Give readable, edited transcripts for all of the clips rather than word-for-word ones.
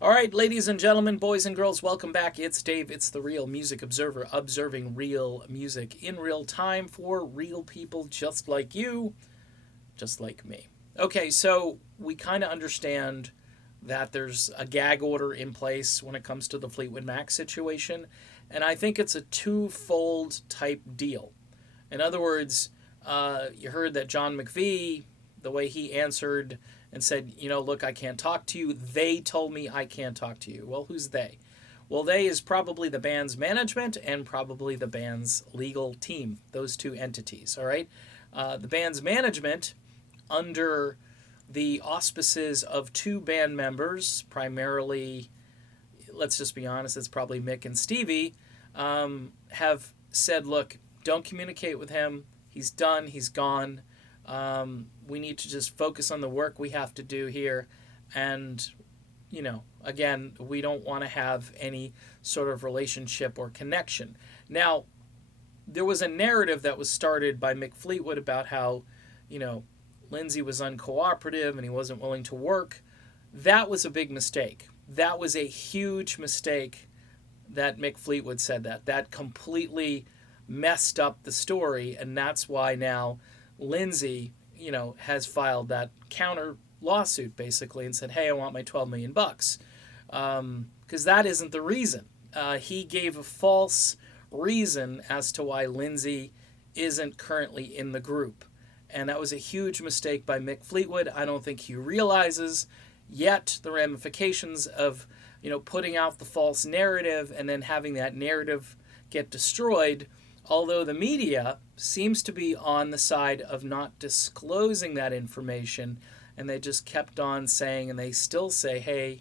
All right, ladies and gentlemen, boys and girls, welcome back. It's Dave. It's the Real Music Observer, observing real music in real time for real people just like you, just like me. Okay, so we kind of understand that there's a gag order in place when it comes to the Fleetwood Mac situation, and I think it's a twofold type deal. In other words, you heard that John McVie, the way he answered and said, look, I can't talk to you. They told me I can't talk to you. Well, who's they? Well, they is probably the band's management and probably the band's legal team, those two entities, all right? The band's management, under the auspices of two band members, primarily, let's just be honest, it's probably Mick and Stevie, have said, look, don't communicate with him. He's done. He's gone. We need to just focus on the work we have to do here. And, again, we don't want to have any sort of relationship or connection. Now, there was a narrative that was started by Mick Fleetwood about how, Lindsey was uncooperative and he wasn't willing to work. That was a big mistake. That was a huge mistake that Mick Fleetwood said that. That completely messed up the story, and that's why now Lindsey, has filed that counter lawsuit basically and said, "Hey, I want my 12 million bucks," because that isn't the reason. He gave a false reason as to why Lindsey isn't currently in the group, and that was a huge mistake by Mick Fleetwood. I don't think he realizes yet the ramifications of putting out the false narrative and then having that narrative get destroyed. Although the media seems to be on the side of not disclosing that information, and they just kept on saying, and they still say, hey,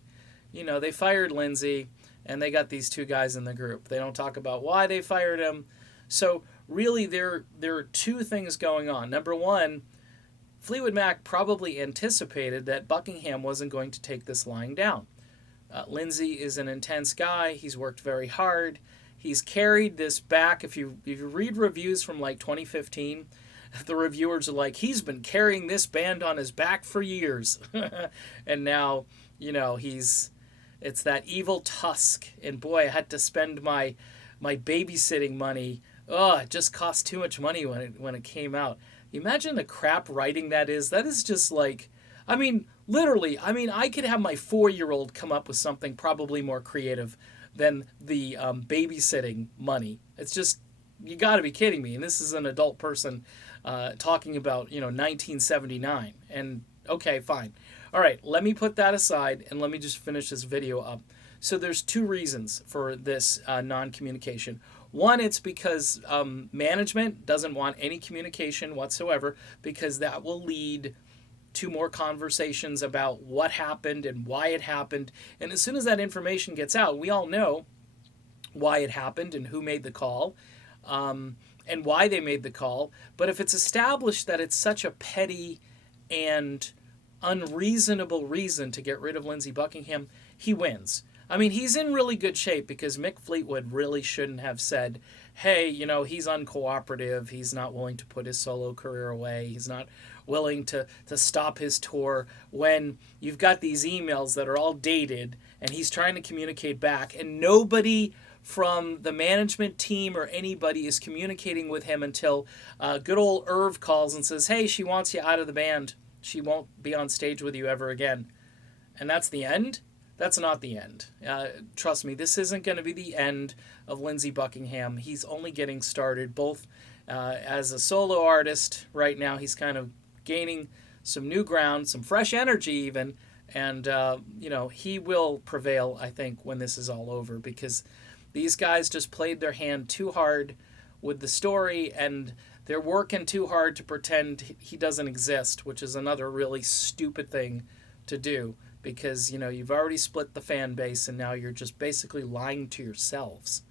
they fired Lindsey and they got these two guys in the group. They don't talk about why they fired him. So really there are two things going on. Number one, Fleetwood Mac probably anticipated that Buckingham wasn't going to take this lying down. Lindsey is an intense guy. He's worked very hard. He's carried this back. If you read reviews from like 2015, the reviewers are like, he's been carrying this band on his back for years. And now, it's that evil tusk. And boy, I had to spend my babysitting money. Oh, it just cost too much money when it came out. Imagine the crap writing that is. That is just like, literally, I could have my 4-year-old come up with something probably more creative than the babysitting money. It's just, you got to be kidding me. And this is an adult person talking about 1979. And okay, fine. All right, let me put that aside and let me just finish this video up. So there's two reasons for this non-communication. One, it's because management doesn't want any communication whatsoever, because that will lead to more conversations about what happened and why it happened. And as soon as that information gets out, we all know why it happened and who made the call, and why they made the call. But if it's established that it's such a petty and unreasonable reason to get rid of Lindsey Buckingham, he wins. He's in really good shape, because Mick Fleetwood really shouldn't have said, hey, he's uncooperative. He's not willing to put his solo career away. He's not willing to stop his tour, when you've got these emails that are all dated and he's trying to communicate back, and nobody from the management team or anybody is communicating with him until good old Irv calls and says, hey, she wants you out of the band. She won't be on stage with you ever again. And that's the end? That's not the end. Trust me, this isn't going to be the end of Lindsey Buckingham. He's only getting started, both as a solo artist. Right now, he's kind of gaining some new ground, some fresh energy even, and he will prevail, I think, when this is all over, because these guys just played their hand too hard with the story, and they're working too hard to pretend he doesn't exist, which is another really stupid thing to do, because you've already split the fan base and now you're just basically lying to yourselves.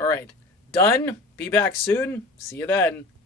All right, done. Be back soon. See you then.